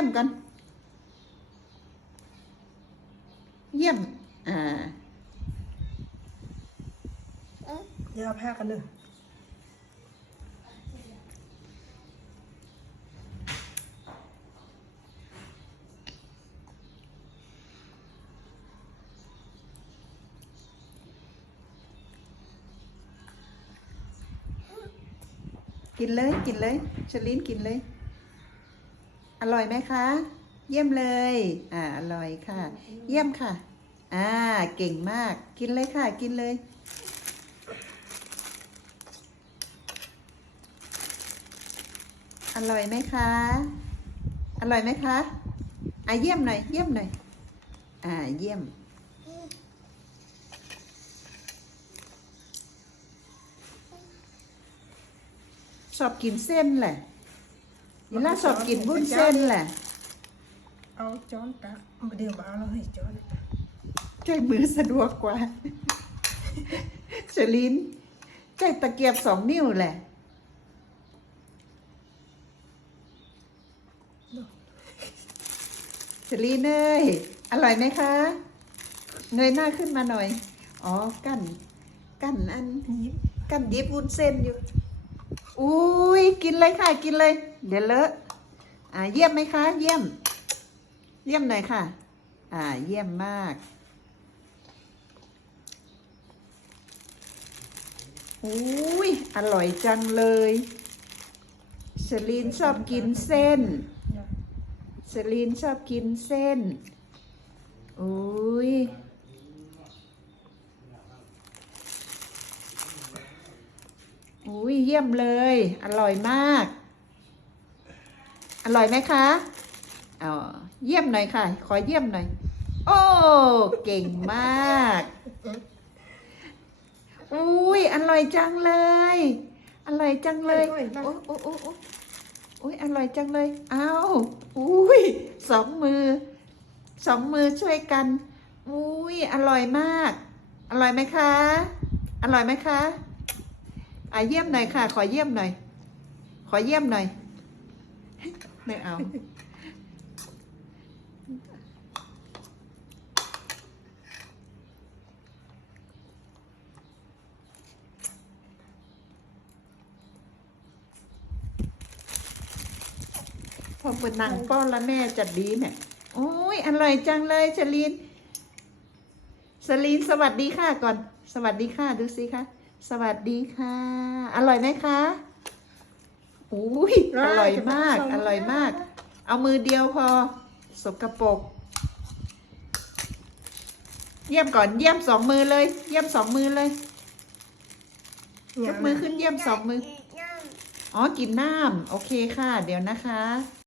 ี่ยมกัน เยี่ยม อ่าเดี๋ยวเอาผ้ากันเลยกินเลย กินเลยชลินกินเลย อร่อยไหมคะ เยี่ยมเลย อ่า อร่อยค่ะ เยี่ยมค่ะ อ่า เก่งมาก กินเลยค่ะ กินเลย อร่อยไหมคะ อร่อยไหมคะ อะเยี่ยมหน่อย เยี่ยมหน่อย อ่า เยี่ยม ชอบกินเส้นแหละ ยีล่าชอบกินบุ้นเส้นแหละ เอาจ้อนตักเดี๋ยวมาเอาแล้วให้จ้อนใช้มือสะดวกกว่าเชลินใช้ตะเกียบสองนิ้วแหละเชลินเอ้ยอร่อยไหมคะ เงยหน้าขึ้นมาหน่อย อ๋อ กั้น กั้นอันยิบกันยิบวุ้นเส้นอยู่ อุ้ยกินเลยค่ะ กินเลย เดี๋ยวเลอะอ่าเยี่ยมไหมคะ เยี่ยม เยี่ยมหน่อยค่ะ อ่า เยี่ยมมากอุ้ยอร่อยจังเลยเชลีนชอบกินเส้นอย่าเชลีนชอบกินเส้นอุ้ย อุ้ ยเยี่ยมเลย อร่อยมาก อร่อยไหมคะอ๋อเยี่ยมหน่อยค่ะ ขอเยี่ยมหน่อย โอ้ เก่งมากอุ้ยอร่อยจังเลย อร่อยจังเลยโอ้โอ้โอ้โอ้อุ้ยอร่อยจังเลยเอาอุ้ยสองมือ สองมือช่วยกันอุ้ยอร่อยมาก อร่อยไหมคะ อร่อยไหมคะ อะเยี่ยมหน่อยค่ะ ขอเยี่ยมหน่อย ขอเยี่ยมหน่อย ไม่เอา พอเปิดนางป้อนแล้วแม่จะดีเนี่ยโอ้ยอร่อยจังเลยชลีนชลีนสวัสดีค่ะก่อน สวัสดีค่ะ ดูสิค่ะ สวัสดีค่ะ อร่อยไหมคะอุ้ยอร่อยมาก อร่อยมาก เอามือเดียวพอ สกปรก เยี่ยมก่อน เยี่ยมสองมือเลย เยี่ยมสองมือเลย ยกมือขึ้นเยี่ยมสองมือ อ๋อ กินน้ำ โอเคค่ะ เดี๋ยวนะคะ